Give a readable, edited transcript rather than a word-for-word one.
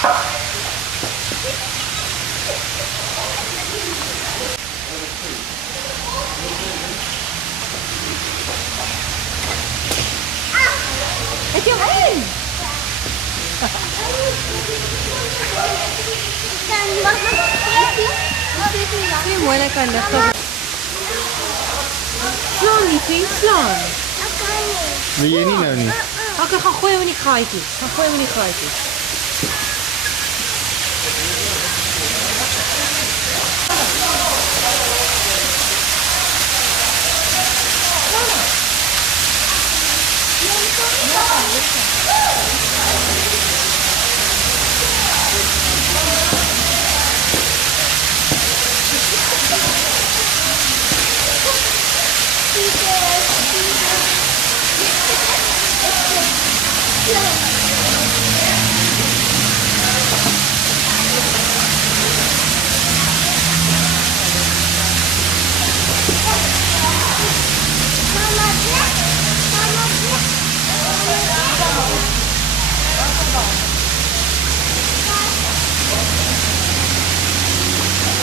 Tiens, allez. Fais-moi la conductor. Flan niet, flan. Wil je niet nou niet? Oké, ga gooien we die kraaitjes. Ga gooien we die kraaitjes. Mama,